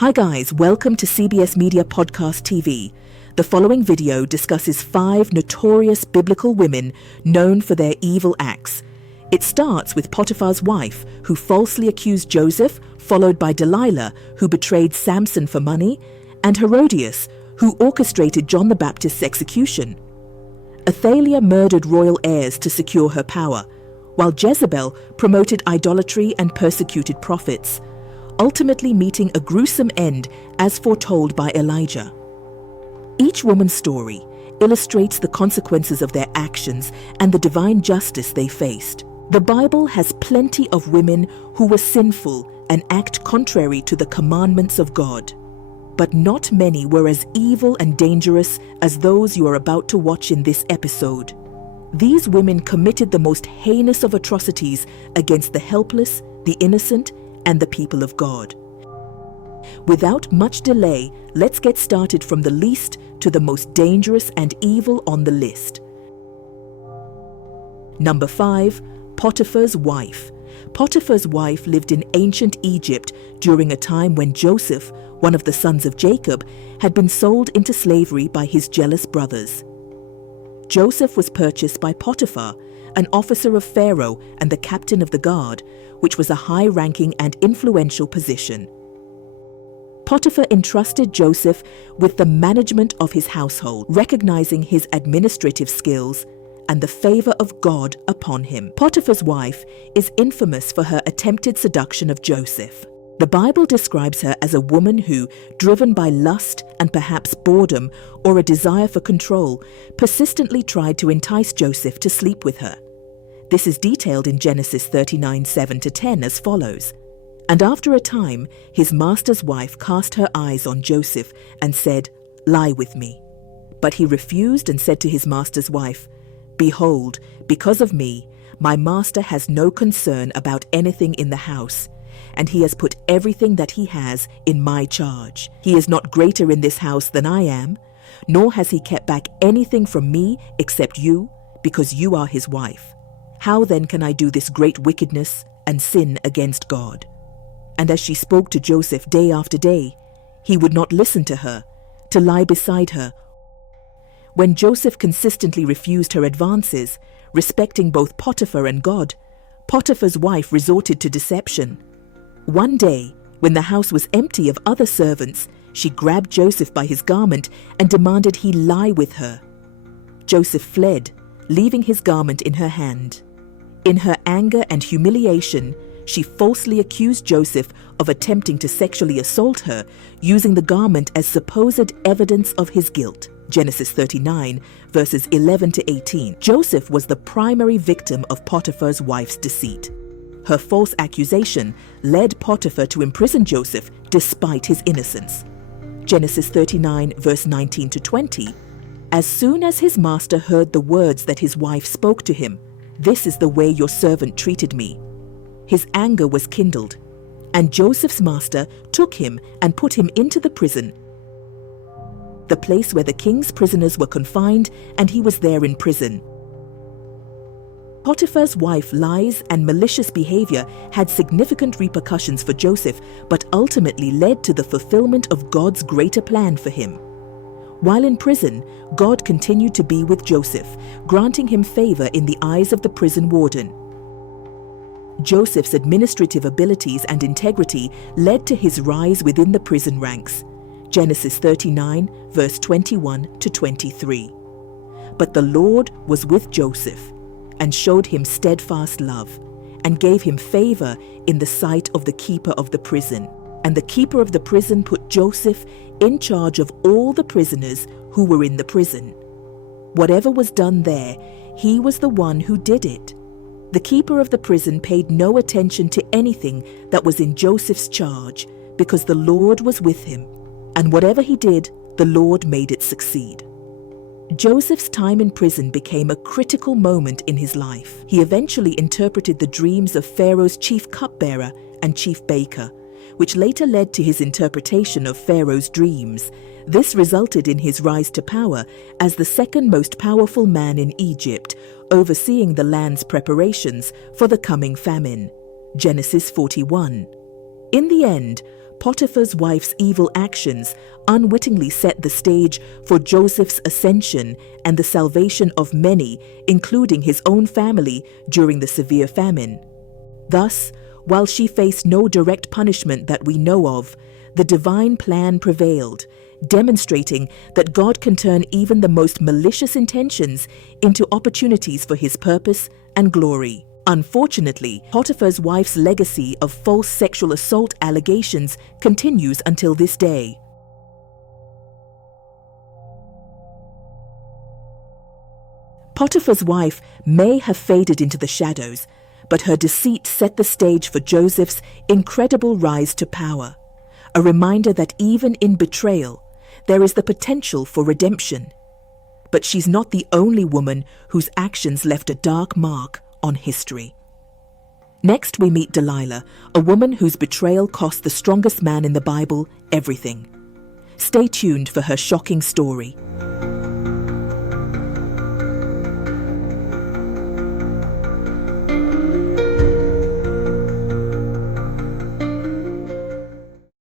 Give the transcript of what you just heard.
Hi guys, welcome to CBS Media Podcast TV. The following video discusses 5 notorious biblical women known for their evil acts. It starts with Potiphar's wife, who falsely accused Joseph, followed by Delilah, who betrayed Samson for money, and Herodias, who orchestrated John the Baptist's execution. Athaliah murdered royal heirs to secure her power, while Jezebel promoted idolatry and persecuted prophets, ultimately meeting a gruesome end as foretold by Elijah. Each woman's story illustrates the consequences of their actions and the divine justice they faced. The Bible has plenty of women who were sinful and act contrary to the commandments of God. But not many were as evil and dangerous as those you are about to watch in this episode. These women committed the most heinous of atrocities against the helpless, the innocent, and the people of God. Without much delay, let's get started from the least to the most dangerous and evil on the list. Number 5. Potiphar's wife. Potiphar's wife lived in ancient Egypt during a time when Joseph, one of the sons of Jacob, had been sold into slavery by his jealous brothers. Joseph was purchased by Potiphar, an officer of Pharaoh and the captain of the guard, which was a high-ranking and influential position. Potiphar entrusted Joseph with the management of his household, recognizing his administrative skills and the favor of God upon him. Potiphar's wife is infamous for her attempted seduction of Joseph. The Bible describes her as a woman who, driven by lust and perhaps boredom or a desire for control, persistently tried to entice Joseph to sleep with her. This is detailed in Genesis 39:7-10 as follows. And after a time, his master's wife cast her eyes on Joseph and said, "Lie with me." But he refused and said to his master's wife, "Behold, because of me, my master has no concern about anything in the house, and he has put everything that he has in my charge. He is not greater in this house than I am, nor has he kept back anything from me except you, because you are his wife. How then can I do this great wickedness and sin against God?" And as she spoke to Joseph day after day, he would not listen to her, to lie beside her. When Joseph consistently refused her advances, respecting both Potiphar and God, Potiphar's wife resorted to deception. One day, when the house was empty of other servants, she grabbed Joseph by his garment and demanded he lie with her. Joseph fled, leaving his garment in her hand. In her anger and humiliation, she falsely accused Joseph of attempting to sexually assault her, using the garment as supposed evidence of his guilt. Genesis 39, verses 11-18. Joseph was the primary victim of Potiphar's wife's deceit. Her false accusation led Potiphar to imprison Joseph despite his innocence. Genesis 39, verse 19-20. As soon as his master heard the words that his wife spoke to him, "This is the way your servant treated me," his anger was kindled, and Joseph's master took him and put him into the prison, the place where the king's prisoners were confined, and he was there in prison. Potiphar's wife's lies and malicious behavior had significant repercussions for Joseph, but ultimately led to the fulfillment of God's greater plan for him. While in prison, God continued to be with Joseph, granting him favor in the eyes of the prison warden. Joseph's administrative abilities and integrity led to his rise within the prison ranks. Genesis 39, verse 21-23. But the Lord was with Joseph and showed him steadfast love and gave him favor in the sight of the keeper of the prison. And the keeper of the prison put Joseph in charge of all the prisoners who were in the prison. Whatever was done there, he was the one who did it. The keeper of the prison paid no attention to anything that was in Joseph's charge, because the Lord was with him, and whatever he did, the Lord made it succeed. Joseph's time in prison became a critical moment in his life. He eventually interpreted the dreams of Pharaoh's chief cupbearer and chief baker, which later led to his interpretation of Pharaoh's dreams. This resulted in his rise to power as the second most powerful man in Egypt, overseeing the land's preparations for the coming famine. Genesis 41. In the end, Potiphar's wife's evil actions unwittingly set the stage for Joseph's ascension and the salvation of many, including his own family, during the severe famine. Thus, while she faced no direct punishment that we know of, the divine plan prevailed, demonstrating that God can turn even the most malicious intentions into opportunities for his purpose and glory. Unfortunately, Potiphar's wife's legacy of false sexual assault allegations continues until this day. Potiphar's wife may have faded into the shadows, but her deceit set the stage for Joseph's incredible rise to power, a reminder that even in betrayal, there is the potential for redemption. But she's not the only woman whose actions left a dark mark on history. Next, we meet Delilah, a woman whose betrayal cost the strongest man in the Bible everything. Stay tuned for her shocking story.